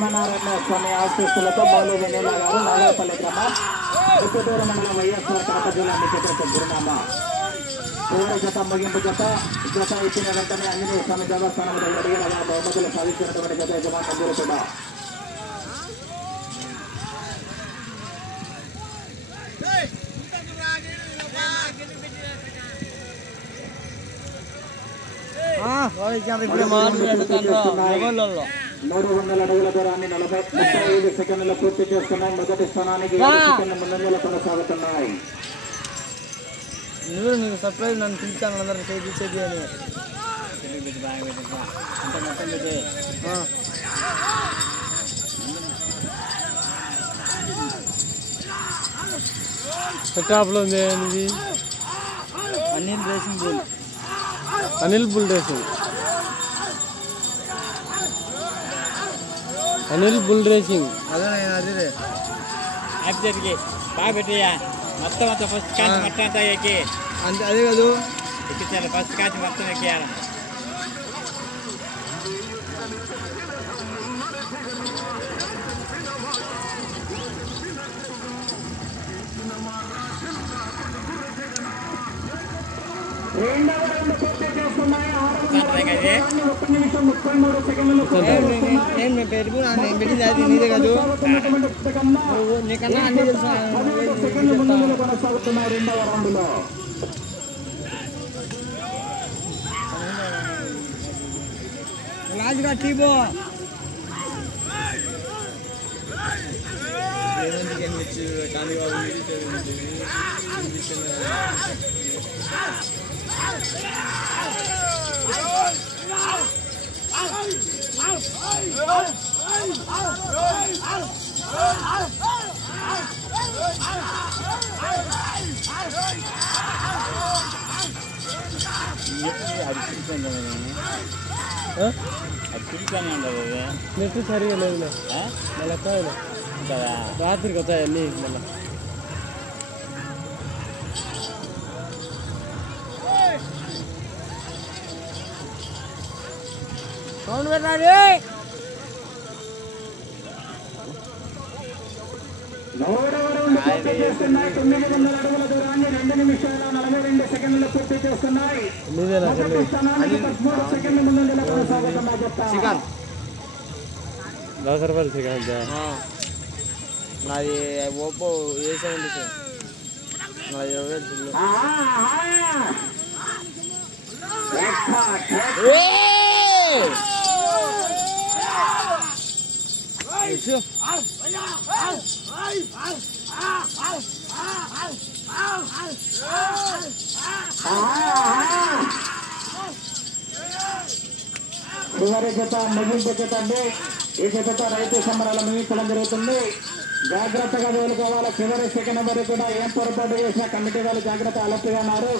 భీమనారాయణ స్వామి ఆశీస్సులతో బాలు వెన్నెల గారు నాగపల్లి గ్రామం ఉత్తూరు మండలం వైఎస్ఆర్ కడప జిల్లా మిత్రులకు గురునామా. చివరి జత ముగింపు జత ఇచ్చిన వెంటనే ఆంజనేయ స్వామి దేవస్థానంలో అడిగిన బహుమతులు సాధించినటువంటి జత యజమాని అందరూ కూడా మూడు 300 అడుగుల దూరాన్ని 35 సెకండ్లు పూర్తి చేస్తున్నాయి. మొదటి స్థానానికి 7 సెకండ్ల ముందంజలో కొనసాగుతున్నాయి. నీకు సర్ప్రైజ్ నన్ను పిలిచాను అందరూ చేసేది అని టాప్లో ఉంది ఇది Anil racing bull Anil bull racing Anil bull racing అదే అదే అబ్జెక్ట్కి బాగా పెట్టయ్యా మొత్తం మొత్తం ఫస్ట్ కాచి మొత్తం అంతా ఎక్కి అంతే అదే కాదు ఎక్కించాలి ఫస్ట్ కాచి మొత్తం ఎక్కియాలి. నేను పెరుగు నేను పెట్టింది అది నీదే కాదు నీకన్నా అన్ని తెలుసు. రాజుగా టీబో నెట్ సరిగా లేదు మళ్ళీ వస్తాయి రాత్రికి వస్తాయి అన్నీ మళ్ళీ సౌండ్ పెట్టాలి. 900 అడుగుల దూరాన్ని 2 నిమిషాల 42 సెకండ్లు పూర్తి చేస్తున్నాయి. మొదటి స్థానానికి 13 సెకండ్ల ముందంజలో కొనసాగుతున్న జత నాది ఓపో A70 నాది 20 చివరి జత ముగింపు జత అండి. ఈ జతతో రైతు సంబరాలు ముగించడం జరుగుతుంది. జాగ్రత్తగా వేలుకోవాలి. చివరి సెకండ్ వరకు కూడా ఏం పొరపాటు చేసినా కమిటీ వాళ్ళు జాగ్రత్త అలర్ట్గా ఉన్నారు.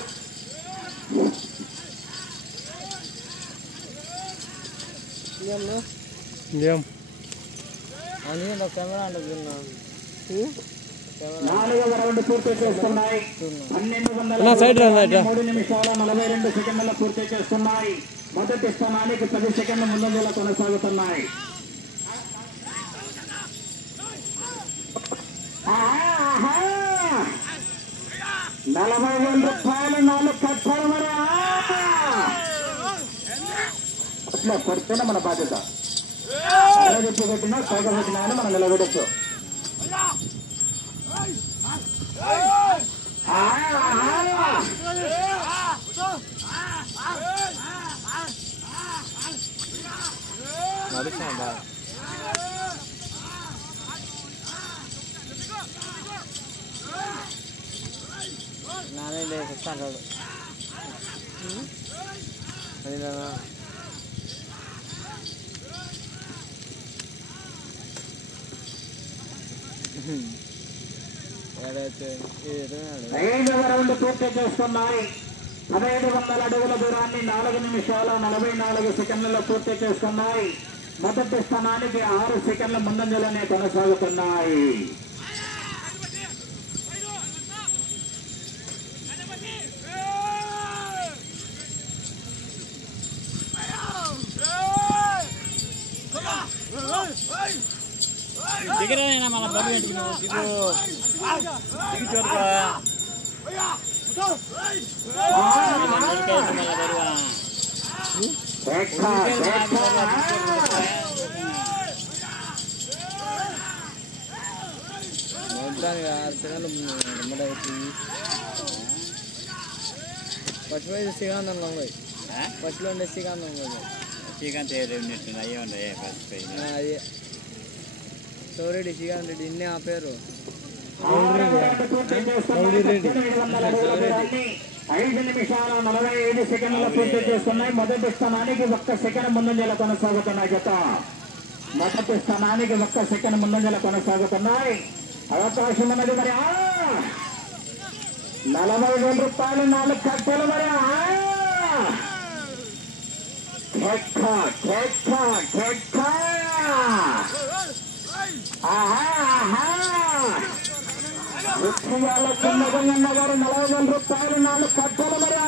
కెమెరా అంటున్నా 4వ రౌండ్ పూర్తి చేస్తున్నాయి. 12 నిమిషాల 42 సెకండ్ల పూర్తి చేస్తున్నాయి. మొదటి స్థానానికి 10 సెకండ్ల ముందంజలో కొనసాగుతున్నాయి. ₹40,000 4 కట్టాల అట్లా కొడితేనే మన బాధ్యత. చెప్పి పెట్టినా సగం పెట్టినా అని మనం నిలబెట్టచ్చు. నానే లేస్తాడు అది ఐదవ రౌండ్ పూర్తి చేస్తున్నాయి. 1500 అడుగుల దూరాన్ని 4 నిమిషాల 44 సెకండ్లలో పూర్తి చేస్తున్నాయి. మొదటి స్థానానికి 6 సెకండ్ల ముందంజలోనే కొనసాగుతున్నాయి. దిగరైనా మన బరువు పెట్టుకున్నావు దిగు దిగి చూడరా పచ్చిపోయి శ్రీకాంతంలో పోయి పచ్చిలో ఉండే శ్రీకాంతం శ్రీకాంత్ ఉన్నట్టు అయ్యే ఉన్నాయి పచ్చిపోయి అది సౌరెడ్డి శ్రీకాంత్ రెడ్డి ఇన్నే ఆ పేరు 5 నిమిషాల 45 సెకండ్ల పూర్తి చేస్తున్నాయి. మొదటి స్థానానికి 1 సెకండ్ ముందంజల కొనసాగుతున్నాయి జత. మొదటి స్థానానికి 1 సెకండ్ ముందంజల కొనసాగుతున్నాయి. అవకాశం ఉన్నది మరి 40,000 రూపాయలు 4 కట్టలు మరి ఉత్సవాల చిన్నగన్న గారు 40,000 రూపాయలు 4 కట్టలు మరి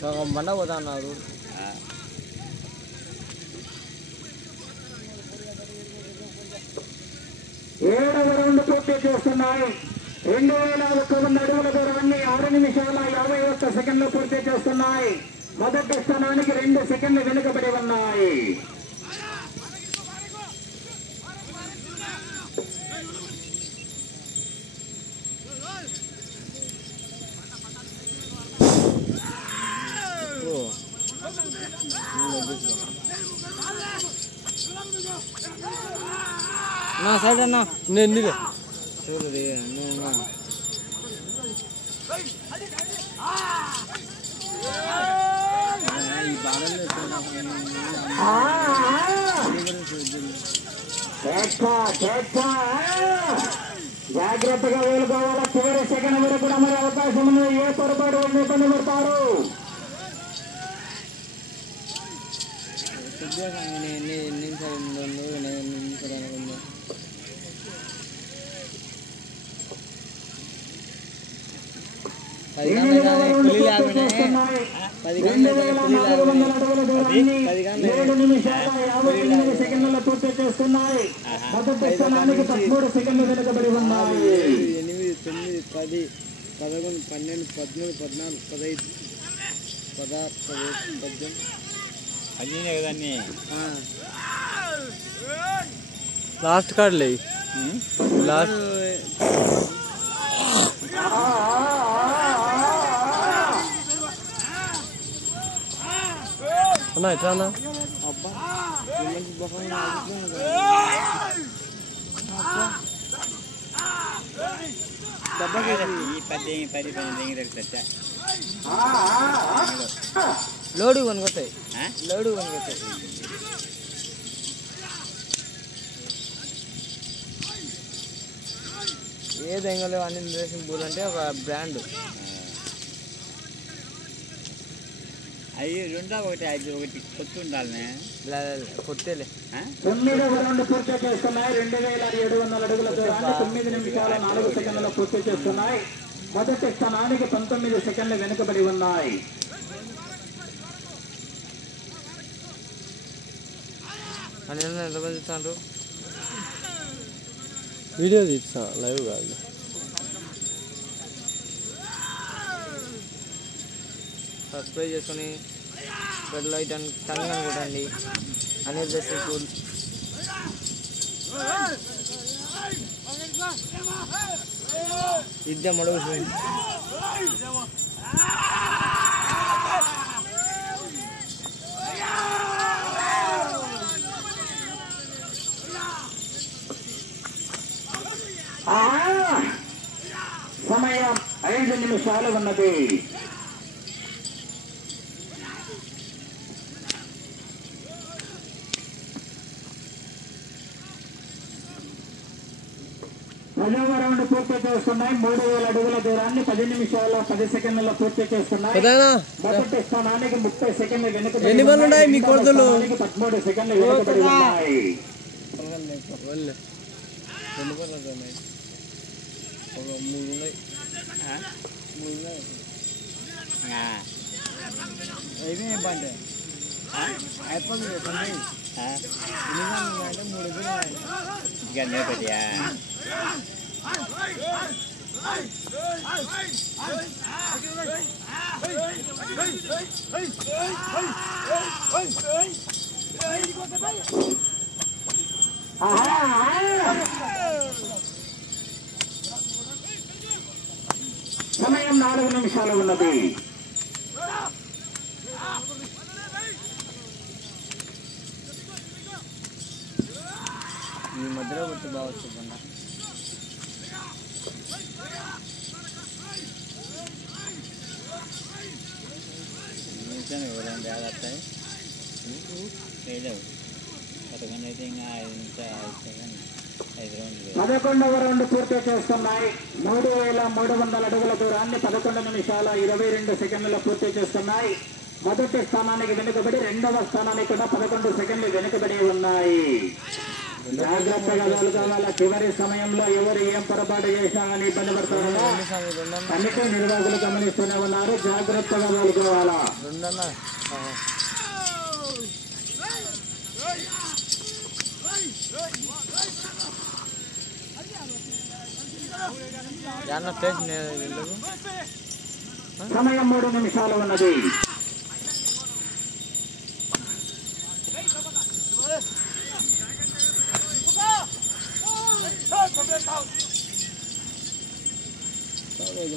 సగం బండ పోతా అన్నారు. 7వ రౌండ్ పూర్తి చేస్తున్నాయి. 2,100 అడుగుల దూరాన్ని 6 నిమిషాల 51 సెకండ్లు పూర్తి చేస్తున్నాయి. మొదటి స్థానానికి 2 సెకండ్లు వెనుకబడి ఉన్నాయి. నా సైడ్ అన్నా నేను చూడది జాగ్రత్తగా వేలుకోవాలా. చివరి సెకండ్ వరకు కూడా మరి అవకాశం ఉన్నది. ఏ పొరపాటు ఇబ్బంది పడతారు. సెకండ్ల పూర్తి చేస్తున్నాయి. మొదటి స్థానానికి 13 సెకండ్లు వెనుకబడి ఉన్నాయి. 8, 9, 10, 11, 12, 13, 14, 15, 16, 17, 18 కదండి. లాస్ట్ కార్డులే లాస్ట్ అన్నా ఎట్లా అన్నా అబ్బా లోడు కొనుకొస్తాయి లోడు కొనుకొస్తాయి. ఏ దెంగలు అన్ని రేసింగ్ బూల్ అంటే ఒక బ్రాండ్. అవి 2 ఒకటి 5 ఒకటి కొత్త ఉండాలనే కొత్తేలే. 9వ రౌండ్ పూర్తి చేస్తున్నాయి. 2,700 అడుగుల దూరాన్ని 9 నిమిషాల 4 సెకండ్ల పూర్తి చేస్తున్నాయి. మొదటి స్థానానికి 19 సెకండ్లు వెనుకబడి ఉన్నాయి. ఎంతమంది ఇస్తాను వీడియో తీస్తా లైవ్ కాదు. సబ్స్క్రైబ్ చేసుకొని బెల్ ఐకాన్ టంగ్ అనుకోండి. అనిల్ డ్రెస్సింగ్ స్కూల్ ఇద్దాం అడుగు సమయం 5 నిమిషాలు ఉన్నది. 10వ రౌండ్ పూర్తి చేస్తున్నాయి. 3000 అడుగుల దూరాన్ని 10 నిమిషాల 10 సెకండ్లలో పూర్తి చేస్తున్నాయి. మొదటి స్థానానికి 30 సెకండ్లు వెనుకబడి 13 సెకండ్లు వెనుకబడి ఉన్నాయి. సమయం 4 నిమిషాలు ఉన్నది. ఈ మధ్యలో కొట్టి బాగా వచ్చిందన్న. వస్తాయి అయితే ఇంకా 11వ రౌండ్ పూర్తి చేస్తున్నాయి. 3300 అడుగుల దూరాన్ని 11 నిమిషాల 22 సెకండ్లలో పూర్తి చేస్తున్నాయి. మొదటి స్థానానికి వెనుకబడి 2వ స్థానానికి కూడా 11 సెకండ్లు వెనుకబడి ఉన్నాయి. జాగ్రత్తగా కావాలా. చివరి సమయంలో ఎవరు ఏం పొరపాటు చేశామని ఇబ్బంది పడతారో కమిటీ నిర్వాహకులు గమనిస్తూనే ఉన్నారు. జాగ్రత్తగా కావాలా. సమయం 3 నిమిషాలు ఉన్నది.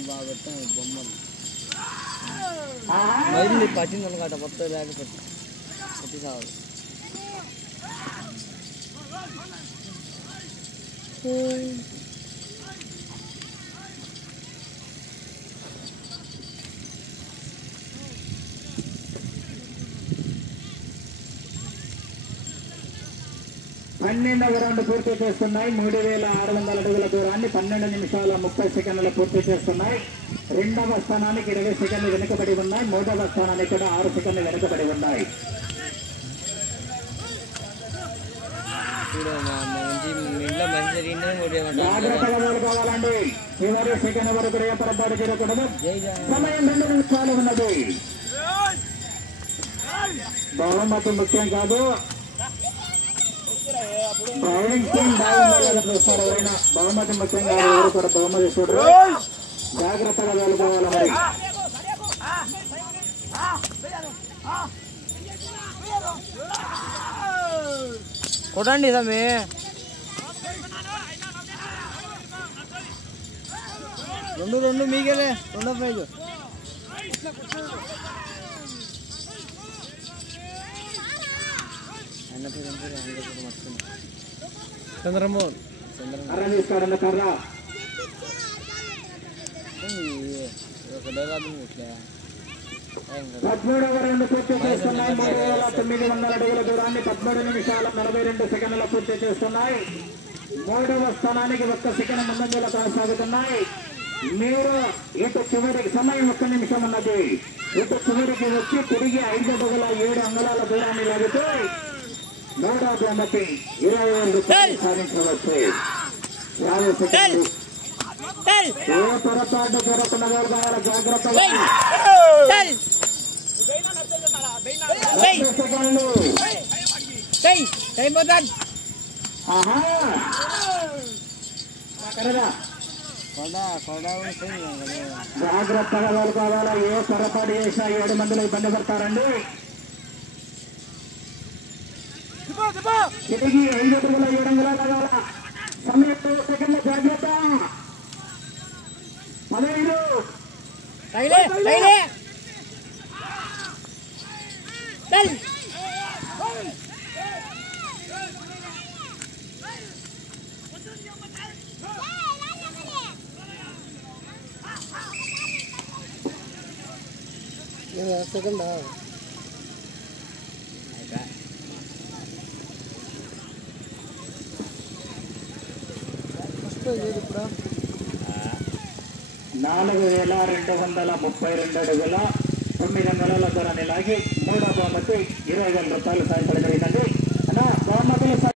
బాగా పెట్టాను బొమ్మలు మైలు పట్టింది అనమాట. మొత్తం లేకపోతే పట్టి కావాలి. పన్నెండవ రౌండ్ పూర్తి చేస్తున్నాయి. 3600 అడుగుల దూరాన్ని 12 నిమిషాల 30 సెకండ్లు పూర్తి చేస్తున్నాయి. 2వ స్థానానికి 20 సెకండ్లు వెనుకబడి ఉన్నాయి. 3వ స్థానానికి కూడా 6 సెకండ్లు వెనుకబడి ఉన్నాయి. జాగ్రత్తగా కావాలండి. చివరి సెకండ్ వరకు పొరపాటు చేయకూడదు. సమయం 2 నిమిషాలు ఉన్నది. బహుమతి ముఖ్యం కాదు. డ్రైవింగ్ టీం బాగుండాలని చూస్తారు. ఎవరైనా బహుమతి ముఖ్యంగా ఎవరు కూడా బహుమతి చూడరు. జాగ్రత్తగా వెళ్ళుకోవాలి. మరి కొట్టండి సమీ. రెండు మీకేలే. 2వ ప్రైజ్ చంద్రమోహన్. కర్ర తీసుకోవడం కర్ర. 13వ రౌండ్ పూర్తి చేస్తున్నాయి. 3900 అడుగుల దూరాన్ని 13 నిమిషాల 42 సెకండ్ల పూర్తి చేస్తున్నాయి. 3వ స్థానానికి 1 సెకండ్ ముందంజలో కొనసాగుతున్నాయి. మీరు ఇటు చివరికి సమయం 1 నిమిషం ఉన్నది. ఇటు చివరికి వచ్చి తిరిగి 5 అడుగుల 7 అంగుళాల దూరాన్ని లాగితే 3వ బహుమతి 20,000 రూపాయలు సాధించవచ్చు. 50 సెకండ్లు. ఏ పొరపాటు జరగకుండా కావాలి. జాగ్రత్తగా. 20 సెకండ్లు. జాగ్రత్తగా కావాలా. ఏ పొరపాటు చేసినా 7 మందిలో ఇబ్బంది పడతారండి. తిరిగి 5 అడుగుల 7 అంగుళాలు కావాలా. సమయం 5 సెకండ్ల. జాగ్రత్త. 15. సెకండ్ 4232 అడుగుల 9 అంగుళాల దూరాన్ని లాగి మూడో బహుమతి 20,000 రూపాయలు సాయపడి జరిగిందండి. అన్న బహుమతులు